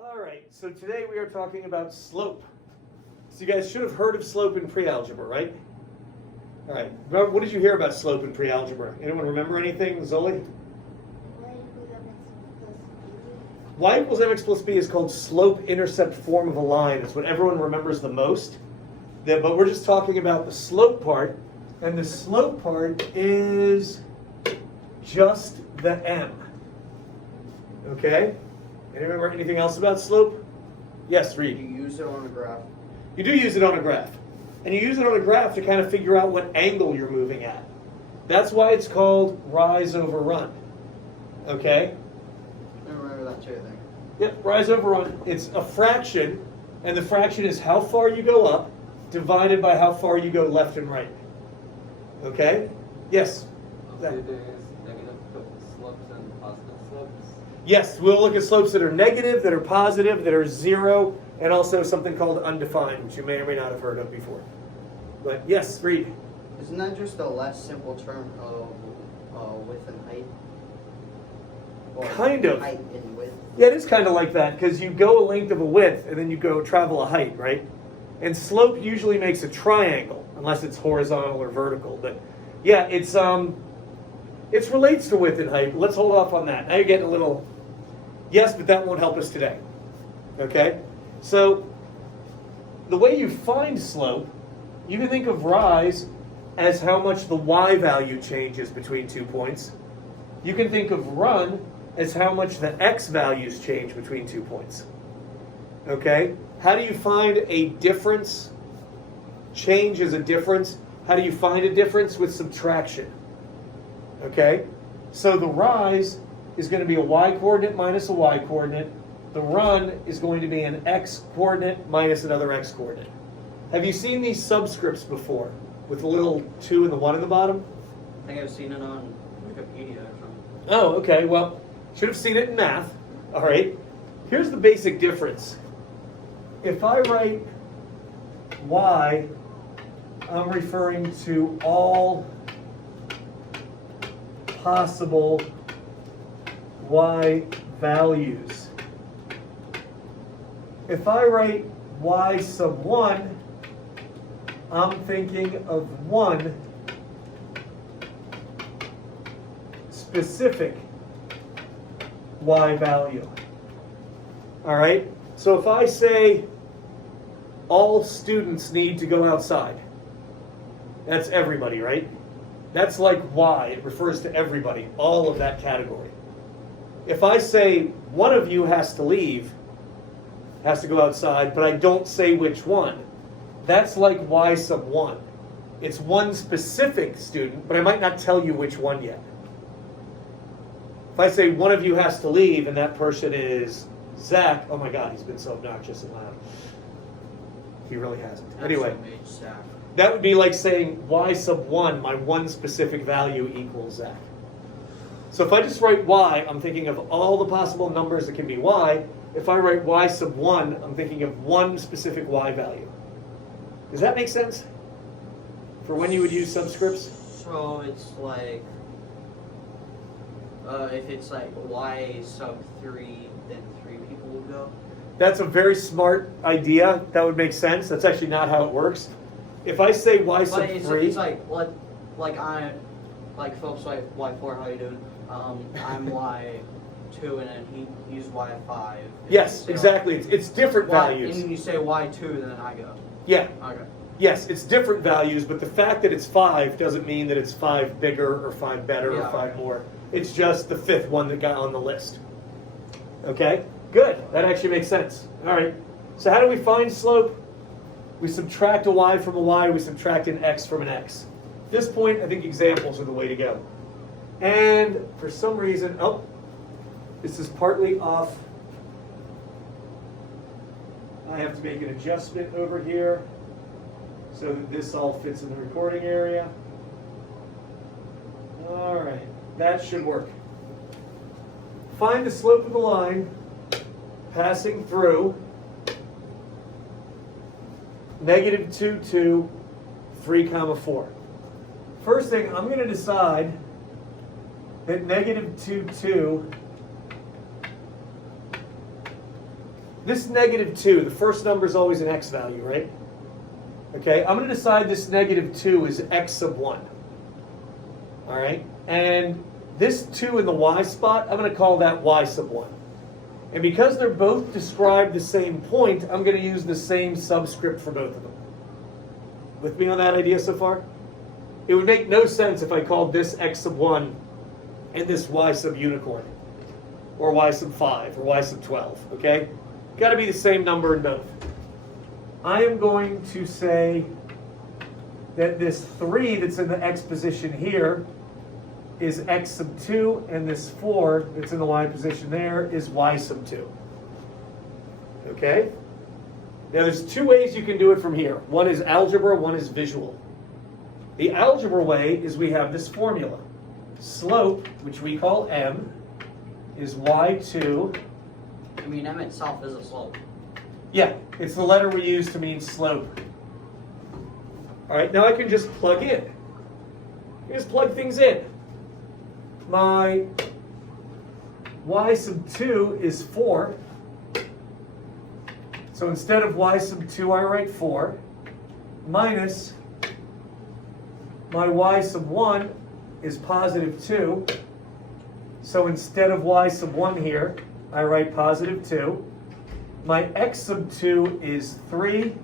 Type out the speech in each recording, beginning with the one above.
All right, so today we are talking about slope. So you guys should have heard of slope in pre-algebra, right? All right, what did you hear about slope in pre-algebra? Anyone remember anything, Zoli? Y equals mx plus b is called slope-intercept form of a line. It's what everyone remembers the most. But we're just talking about the slope part, and the slope part is just the m. Okay? Anyone remember anything else about slope? Yes, read. You use it on a graph. You do use it on a graph. And you use it on a graph to kind of figure out what angle you're moving at. That's why it's called rise over run. Okay? I remember that too, I think. Yep, rise over run. It's a fraction, and the fraction is how far you go up divided by how far you go left and right. Okay? Yes? There is negative slopes and positive slopes. Yes, we'll look at slopes that are negative, that are positive, that are zero, and also something called undefined, which you may or may not have heard of before. But yes, read. Isn't that just a less simple term of width and height? Or Kind of. Height and width. Yeah, it is kind of like that, because you go a length of a width, and then you go travel a height, right? And slope usually makes a triangle, unless it's horizontal or vertical. But yeah, it relates to width and height. Let's hold off on that. Now you're getting a little, yes, but that won't help us today. Okay? So the way you find slope, you can think of rise as how much the y value changes between 2 points. You can think of run as how much the x values change between 2 points. Okay? How do you find a difference? Change is a difference. How do you find a difference? With subtraction. Okay? So the rise is going to be a y-coordinate minus a y-coordinate. The run is going to be an x-coordinate minus another x-coordinate. Have you seen these subscripts before? With the little 2 and the 1 in the bottom? I think I've seen it on Wikipedia or something. Oh, okay. Well, should have seen it in math. All right. Here's the basic difference. If I write y, I'm referring to all possible y values. If I write y sub 1, I'm thinking of one specific y value. All right? So if I say all students need to go outside, that's everybody, right? That's like y. It refers to everybody, all of that category. If I say one of you has to leave, has to go outside, but I don't say which one, that's like y sub 1. It's one specific student, but I might not tell you which one yet. If I say one of you has to leave and that person is Zach, oh my God, he's been so obnoxious and loud. He really hasn't. Anyway, that would be like saying y sub 1, my one specific value equals Zach. So if I just write y, I'm thinking of all the possible numbers that can be y. If I write y sub 1, I'm thinking of one specific y value. Does that make sense? For when you would use subscripts? So it's like, if it's like y sub 3, then 3 people will go? That's a very smart idea. That would make sense. That's actually not how it works. If I say y sub 3... It's like Philip's like y4, how you doing? I'm y2 and then he's y5. Yes, exactly. It's different values. And you say y2, then I go. Yeah. Okay. Yes, it's different values, but the fact that it's 5 doesn't mean that it's 5 bigger or 5 better or 5 more. It's just the 5th one that got on the list. Okay? Good. That actually makes sense. All right. So how do we find slope? We subtract a y from a y. We subtract an x from an x. At this point, I think examples are the way to go. And for some reason, oh, this is partly off. I have to make an adjustment over here so that this all fits in the recording area. All right, that should work. Find the slope of the line passing through negative 2, 2, 3, 4. First thing, I'm going to decide that negative 2, 2 this -2, the first number is always an x value, right? Okay, I'm going to decide this -2 is x sub 1. All right, and this 2 in the y spot, I'm going to call that y sub 1. And because they're both described the same point, I'm going to use the same subscript for both of them. With me on that idea so far? It would make no sense if I called this x sub 1 and this y sub unicorn, or y sub 5, or y sub 12, okay? Got to be the same number in both. I am going to say that this 3 that's in the x position here is x sub 2, and this 4 that's in the y position there is y sub 2. Okay? Now there's two ways you can do it from here. One is algebra, one is visual. The algebra way is we have this formula. Slope, which we call m, is y2. I mean, m itself is a slope. Yeah, it's the letter we use to mean slope. All right, now I can just plug in. Just plug things in. My y sub 2 is 4. So instead of y sub 2, I write 4 minus my y sub 1 is positive 2. So instead of y sub 1 here, I write positive 2. My x sub 2 is 3.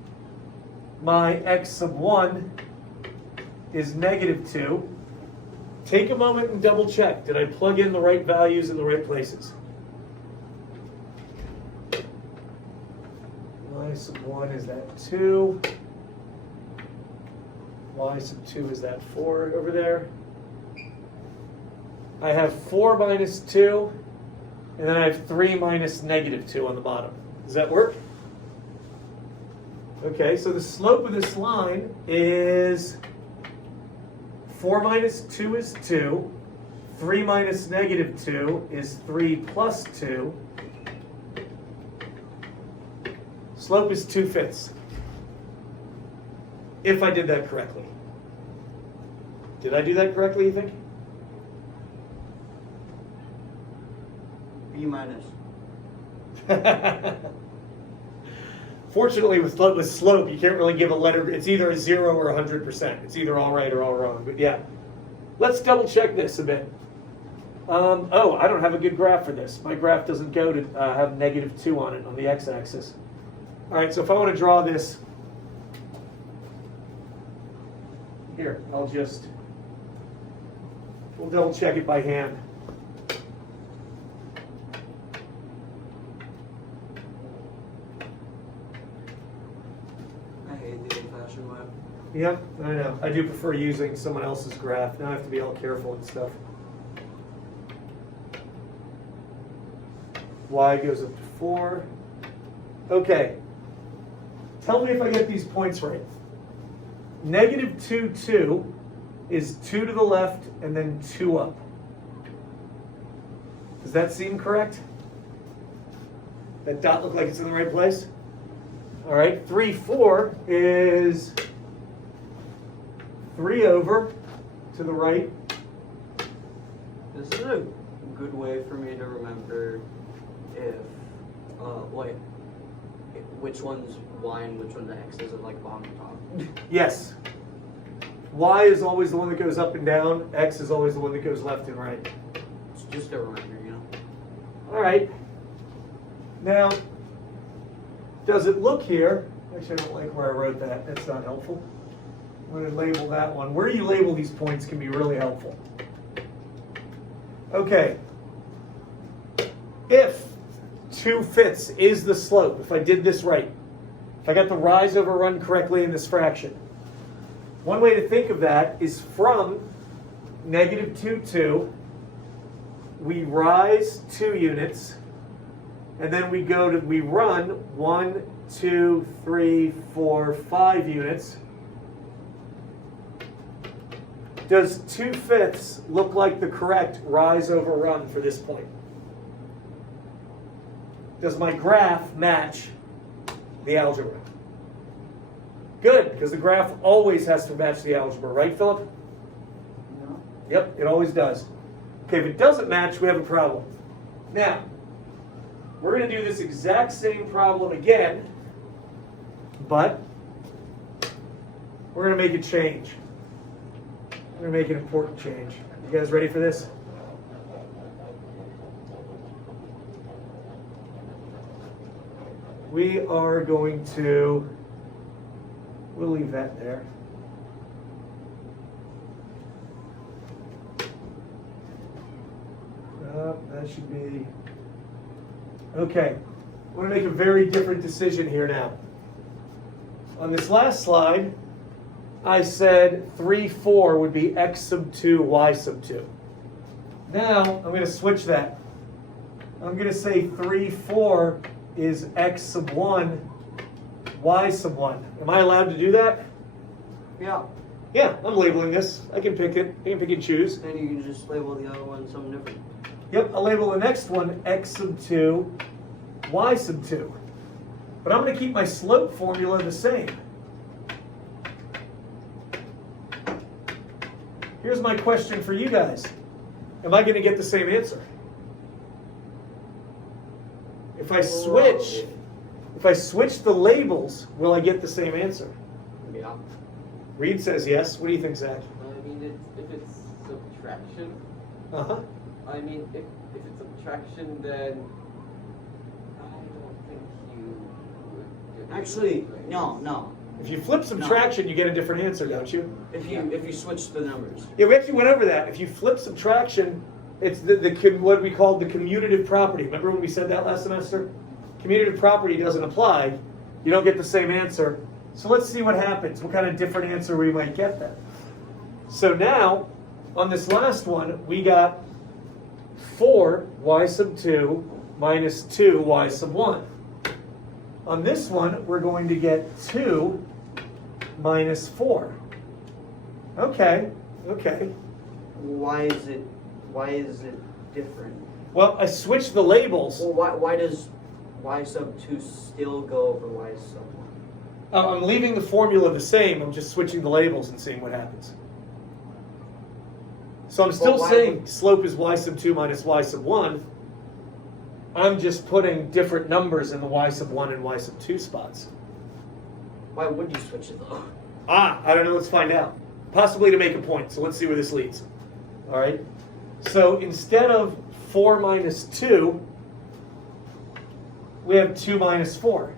My x sub 1 is negative 2. Take a moment and double check. Did I plug in the right values in the right places? Y sub 1 is that 2. Y sub 2 is that 4 over there. I have 4 minus 2, and then I have 3 minus negative 2 on the bottom. Does that work? Okay, so the slope of this line is 4 minus 2 is 2. 3 minus negative 2 is 3 plus 2. Slope is 2/5. If I did that correctly. Did I do that correctly, you think? B minus. Fortunately, with slope, you can't really give a letter. It's either a 0 or 100%. It's either all right or all wrong. But yeah, let's double check this a bit. Oh, I don't have a good graph for this. My graph doesn't go to have -2 on it on the x-axis. All right, so if I want to draw this, here, we'll double check it by hand. I hate the old-fashioned way. Yep, I know. I do prefer using someone else's graph. Now I have to be all careful and stuff. Y goes up to 4. Okay. Tell me if I get these points right. -2, 2 is 2 to the left and then 2 up. Does that seem correct? That dot look like it's in the right place? All right, 3, 4 is 3 over to the right. This is a good way for me to remember if, which one's y and which one's x is, like bottom and top. Yes. Y is always the one that goes up and down. X is always the one that goes left and right. It's just a reminder, you know? All right. Now, does it look here? Actually, I don't like where I wrote that. That's not helpful. I'm going to label that one. Where you label these points can be really helpful. Okay. If 2/5 is the slope, if I did this right, if I got the rise over run correctly in this fraction, one way to think of that is from -2, 2, we rise 2 units, and then we run 1, 2, 3, 4, 5 units. Does 2/5 look like the correct rise over run for this point? Does my graph match the algebra? Good, because the graph always has to match the algebra, right, Philip? No. Yep, it always does. Okay, if it doesn't match, we have a problem. Now, we're going to do this exact same problem again, but we're going to make a change. We're going to make an important change. You guys ready for this? We are going to, we'll leave that there. That should be, okay. I want to make a very different decision here now. On this last slide, I said 3, 4 would be x sub 2, y sub 2. Now, I'm going to switch that. I'm going to say 3, 4 is x sub 1, y sub 1. Am I allowed to do that? Yeah. Yeah, I'm labeling this. I can pick it. I can pick and choose. Then you can just label the other one something different. Yep, I'll label the next one x sub 2, y sub 2. But I'm going to keep my slope formula the same. Here's my question for you guys. Am I going to get the same answer? If I switch the labels, will I get the same answer? Yeah. Reed says yes. What do you think, Zach? I mean, if it's subtraction, Uh-huh. I mean, if it's subtraction, then I don't think you would get Actually, no. If you flip subtraction, you get a different answer, don't you? If you switch the numbers. Yeah, we actually went over that. If you flip subtraction, it's what we call the commutative property. Remember when we said that last semester? Commutative property doesn't apply. You don't get the same answer. So let's see what happens, what kind of different answer we might get then. So now, on this last one, we got 4 y sub 2 minus 2 y sub 1. On this one, we're going to get 2 minus 4. Okay. Why is it different? Well, I switched the labels. Well, why does y sub 2 still go over y sub 1? I'm leaving the formula the same. I'm just switching the labels and seeing what happens. So I'm still saying slope is y sub 2 minus y sub 1. I'm just putting different numbers in the y sub 1 and y sub 2 spots. Why would you switch it though? I don't know. Let's find out. Possibly to make a point. So let's see where this leads. All right. So instead of 4 minus 2, we have 2 minus 4.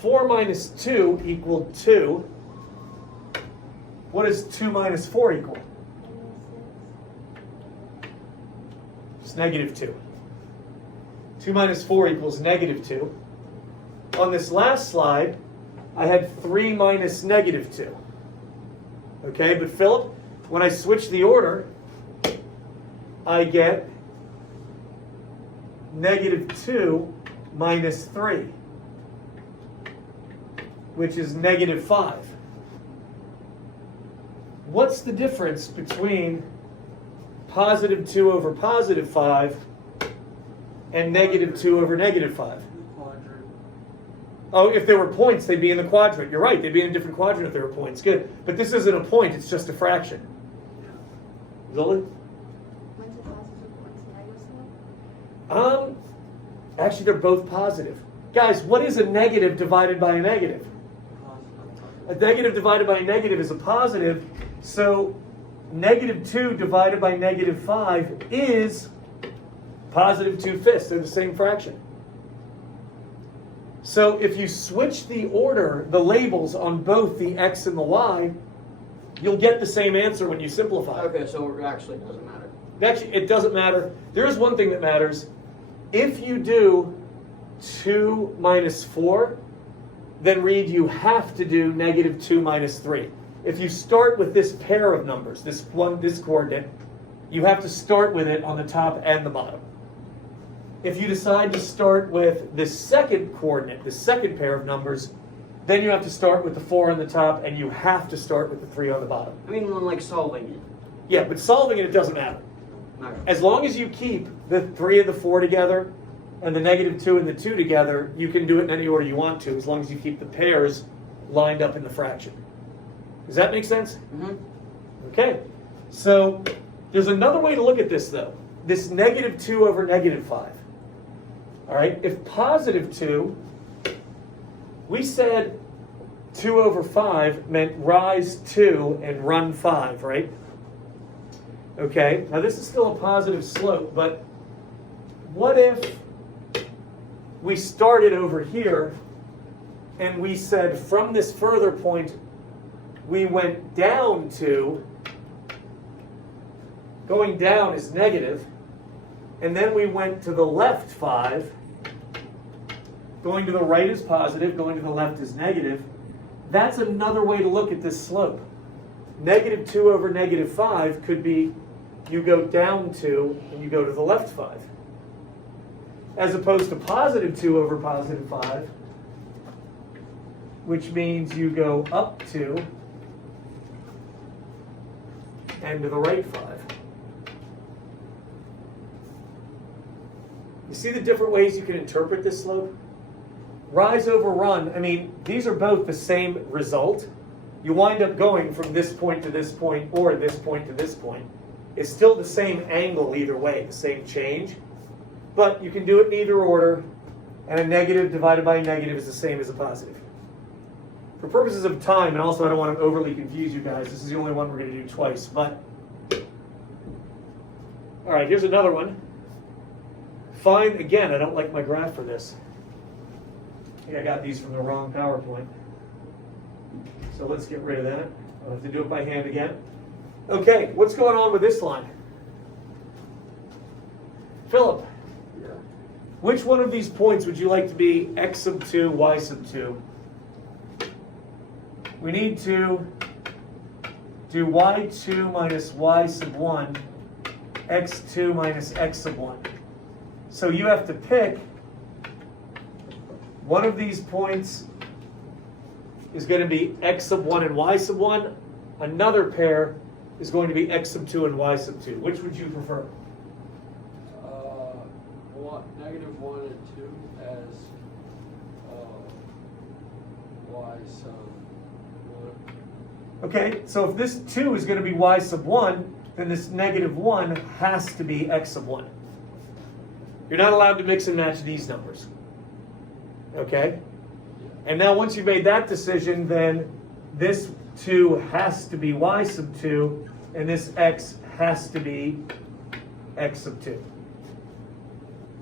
4 minus 2 equal 2. What does 2 minus 4 equal? It's negative 2. 2 minus 4 equals negative 2. On this last slide, I had 3 minus negative 2. Okay, but Philip, when I switch the order, I get negative 2 minus 3, which is negative 5. What's the difference between positive 2 over positive 5 and negative 2 over negative 5? Oh, if there were points, they'd be in the quadrant. You're right, they'd be in a different quadrant if there were points. Good. But this isn't a point, it's just a fraction. Zola? When's it positive, when's negative? Actually, they're both positive. Guys, what is a negative divided by a negative? A negative divided by a negative is a positive, so negative 2 divided by negative 5 is positive 2/5. They're the same fraction. So if you switch the order, the labels on both the x and the y, you'll get the same answer when you simplify. Okay, so it actually doesn't matter. Actually, it doesn't matter. There is one thing that matters. If you do 2 minus 4, then Reed, you have to do negative 2 minus 3. If you start with this pair of numbers, this coordinate, you have to start with it on the top and the bottom. If you decide to start with this second coordinate, the second pair of numbers, then you have to start with the 4 on the top and you have to start with the 3 on the bottom. I mean, like solving it. Yeah, but solving it doesn't matter. Okay. As long as you keep the 3 and the 4 together and the negative 2 and the 2 together, you can do it in any order you want to, as long as you keep the pairs lined up in the fraction. Does that make sense? Mm-hmm. Okay. So there's another way to look at this, though. this negative 2 over negative 5. All right, if positive 2, we said 2 over 5 meant rise 2 and run 5, right? Okay, now this is still a positive slope, but what if we started over here and we said from this further point we went down 2, going down is negative, and then we went to the left 5, going to the right is positive, going to the left is negative. That's another way to look at this slope. Negative 2 over negative 5 could be you go down 2 and you go to the left 5. As opposed to positive 2 over positive 5, which means you go up 2 and to the right 5. You see the different ways you can interpret this slope? Rise over run, I mean, these are both the same result. You wind up going from this point to this point or this point to this point. It's still the same angle either way, the same change. But you can do it in either order, and a negative divided by a negative is the same as a positive. For purposes of time, and also I don't want to overly confuse you guys, this is the only one we're going to do twice, but... All right, here's another one. Find, again, I don't like my graph for this. I think I got these from the wrong PowerPoint. So let's get rid of that. I'll have to do it by hand again. Okay, what's going on with this line? Philip, Yeah. which one of these points would you like to be x sub 2, y sub 2? We need to do y2 minus y sub 1, x2 minus x sub 1. So you have to pick one of these points is going to be x sub 1 and y sub 1. Another pair is going to be x sub 2 and y sub 2. Which would you prefer? Negative 1 and 2 as y sub 1. Okay, so if this 2 is going to be y sub 1, then this negative 1 has to be x sub 1. You're not allowed to mix and match these numbers. Okay? And now once you've made that decision, then this 2 has to be y sub 2, and this x has to be x sub 2.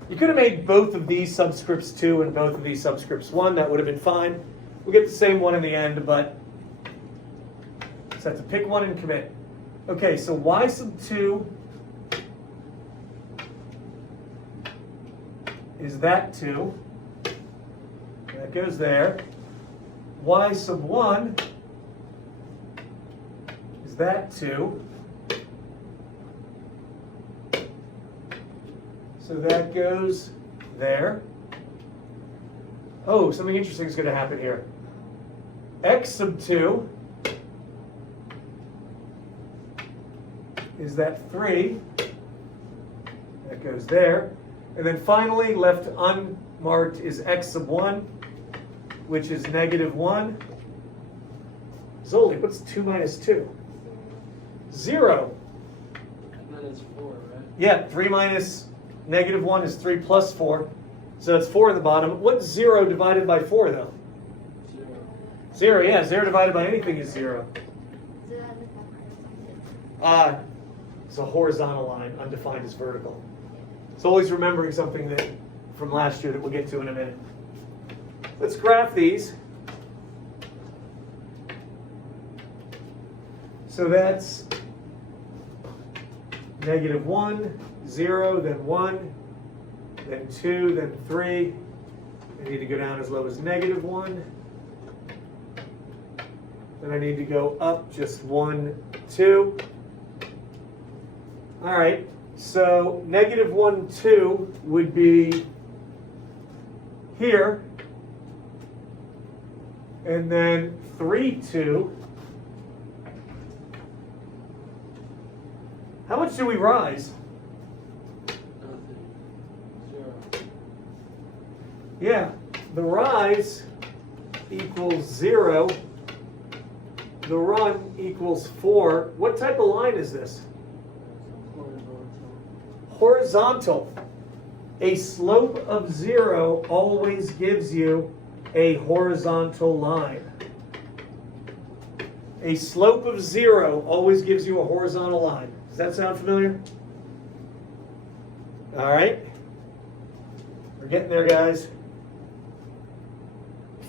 You could have made both of these subscripts 2 and both of these subscripts 1. That would have been fine. We'll get the same one in the end, but just have to pick one and commit. Okay, so y sub 2 is that 2. That goes there. Y sub 1 is that 2. So that goes there. Oh, something interesting is going to happen here. X sub 2 is that 3. That goes there. And then finally, left unmarked is x sub 1, which is negative 1. Zoli, what's 2 minus 2? 0. And then it's 4, right? Yeah, 3 minus negative 1 is 3 plus 4. So that's 4 in the bottom. What's 0 divided by 4, though? 0. 0, yeah. 0 divided by anything is 0. Is it undefined? It's a horizontal line. Undefined is vertical. So always remembering something that from last year that we'll get to in a minute. Let's graph these. So that's negative 1, 0, then 1, then 2, then 3. I need to go down as low as negative 1. Then I need to go up just 1, 2. All right, so negative 1, 2 would be here. And then 3, 2. How much do we rise? Nothing. 0. Yeah, the rise equals 0. The run equals 4. What type of line is this? Horizontal. horizontal. A slope of 0 always gives you a horizontal line. A slope of 0 always gives you a horizontal line. Does that sound familiar? All right. We're getting there, guys.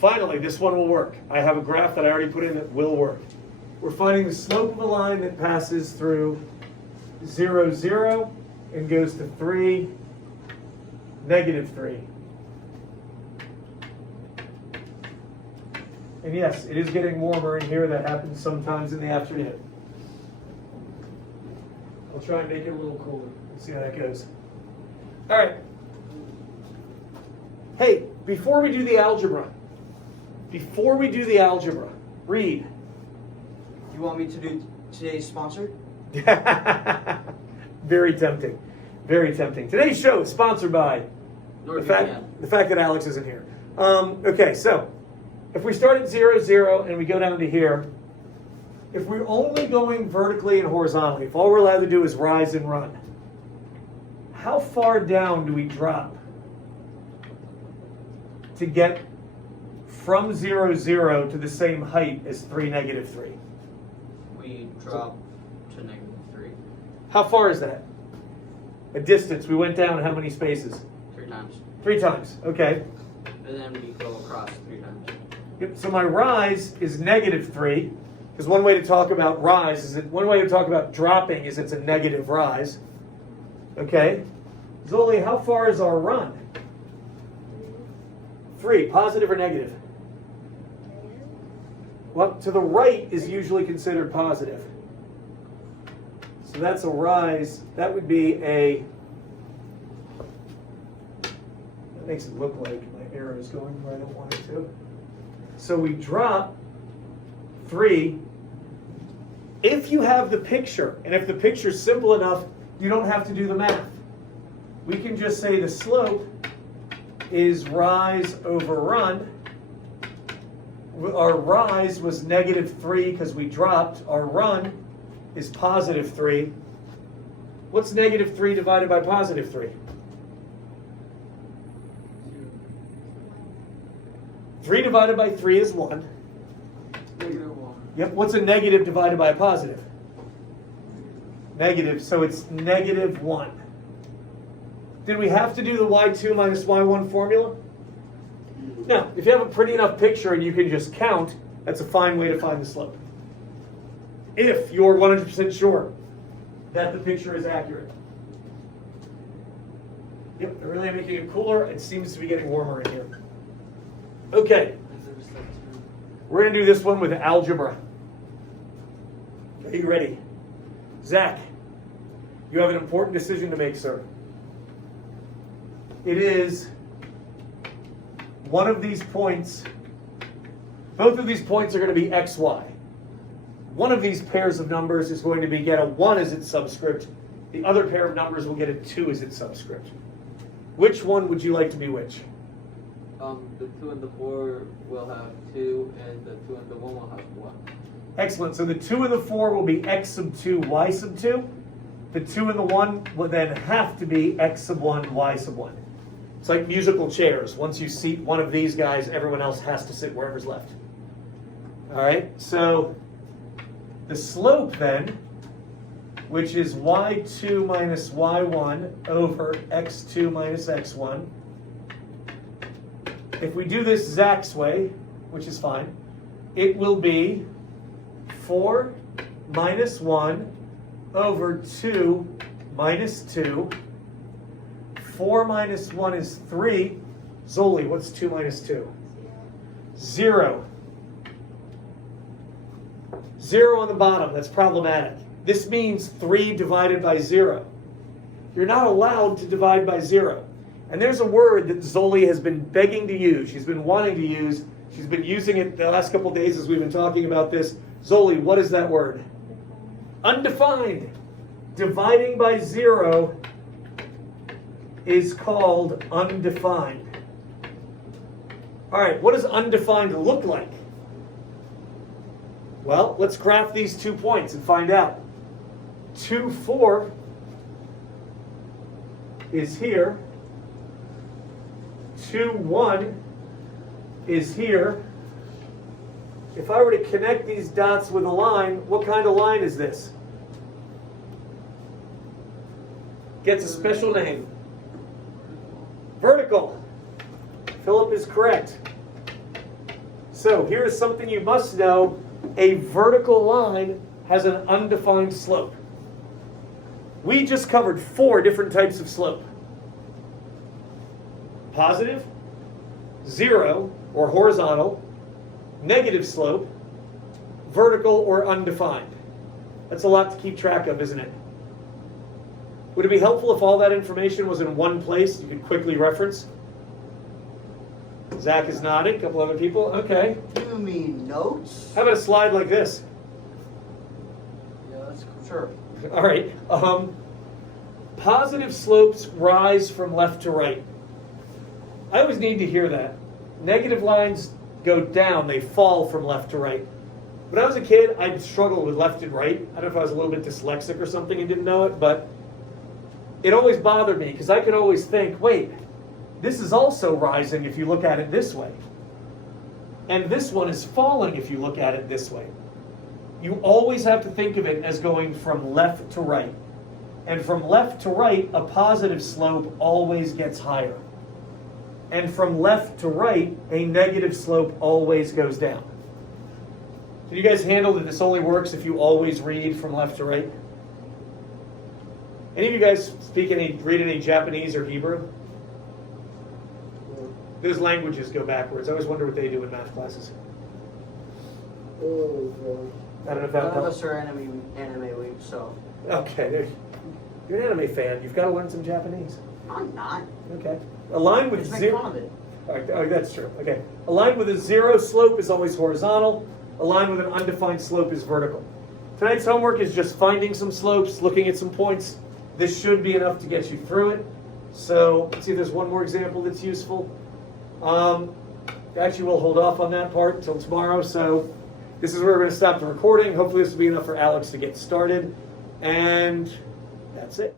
Finally, this one will work. I have a graph that I already put in that will work. We're finding the slope of a line that passes through 0, 0, and goes to 3, negative 3. And yes, it is getting warmer in here. That happens sometimes in the afternoon. I'll try and make it a little cooler. Let's see how that goes. All right. Hey, before we do the algebra, read. You want me to do today's sponsor? Very tempting. Very tempting. Today's show is sponsored by the fact that Alex isn't here. Okay, so if we start at 0, 0 and we go down to here, if we're only going vertically and horizontally, if all we're allowed to do is rise and run, how far down do we drop to get from 0, 0 to the same height as 3, negative 3? We drop to negative 3. How far is that? A distance. We went down how many spaces? 3 times. 3 times. Okay. And then we go across 3 times. Yep. So my rise is negative 3, because one way to talk about rise is one way to talk about dropping is it's a negative rise. Okay. Zoli, how far is our run? 3. Positive or negative? Well, to the right is usually considered positive. So that's a rise. That would be that makes it look like my arrow is going where I don't want it to. So we drop 3. If you have the picture, and if the picture is simple enough, you don't have to do the math. We can just say the slope is rise over run. Our rise was negative 3 because we dropped. Our run is positive 3. What's negative 3 divided by positive 3? 3 divided by 3 is 1. Negative 1. Yep. What's a negative divided by a positive? Negative. So it's negative 1. Did we have to do the y2 minus y1 formula? No. If you have a pretty enough picture and you can just count, that's a fine way to find the slope. If you're 100% sure that the picture is accurate. Yep, they're really making it cooler. It seems to be getting warmer in here. Okay. We're going to do this one with algebra. Are you ready? Zach, you have an important decision to make, sir. It is one of these points. Both of these points are going to be x, y. One of these pairs of numbers is going to get a 1 as its subscript. The other pair of numbers will get a 2 as its subscript. Which one would you like to be which? The 2 and the 4 will have 2, and the 2 and the 1 will have 1. Excellent. So the 2 and the 4 will be x sub 2, y sub 2. The 2 and the 1 will then have to be x sub 1, y sub 1. It's like musical chairs. Once you seat one of these guys, everyone else has to sit wherever's left. All right, so the slope then, which is y2 minus y1 over x2 minus x1. If we do this Zach's way, which is fine, it will be 4 minus 1 over 2 minus 2. 4 minus 1 is 3. Zoli, what's 2 minus 2? 0. 0 on the bottom, that's problematic. This means 3 divided by 0. You're not allowed to divide by 0. And there's a word that Zoli has been begging to use. She's been wanting to use. She's been using it the last couple of days as we've been talking about this. Zoli, what is that word? Undefined. Dividing by 0 is called undefined. All right, what does undefined look like? Well, let's graph these 2 points and find out. 2, 4 is here. 2, 1 is here. If I were to connect these dots with a line, what kind of line is this? Gets a special name. Vertical. Philip is correct. So here's something you must know. A vertical line has an undefined slope. We just covered 4 different types of slope. Positive, 0 or horizontal, negative slope, vertical or undefined. That's a lot to keep track of, isn't it? Would it be helpful if all that information was in one place you could quickly reference? Zach is nodding, a couple other people. Okay. You mean notes? How about a slide like this? Yeah, that's sure. All right. Positive slopes rise from left to right. I always need to hear that. Negative lines go down, they fall from left to right. When I was a kid, I struggled with left and right. I don't know if I was a little bit dyslexic or something and didn't know it, but it always bothered me because I could always think, wait, this is also rising if you look at it this way. And this one is falling if you look at it this way. You always have to think of it as going from left to right. And from left to right, a positive slope always gets higher. And from left to right, a negative slope always goes down. Can you guys handle that this only works if you always read from left to right? Any of you guys read any Japanese or Hebrew? Those languages go backwards. I always wonder what they do in math classes. I don't know if that None of helps. us are anime weak, so. Okay, you're an anime fan. You've got to learn some Japanese. I'm not. Okay. A line with Just make zero. fun of it. All right, oh, that's true. Okay. A line with a 0 slope is always horizontal. A line with an undefined slope is vertical. Tonight's homework is just finding some slopes, looking at some points. This should be enough to get you through it. So let's see if there's one more example that's useful. Actually, we'll hold off on that part until tomorrow. So this is where we're going to stop the recording. Hopefully this will be enough for Alex to get started. And that's it.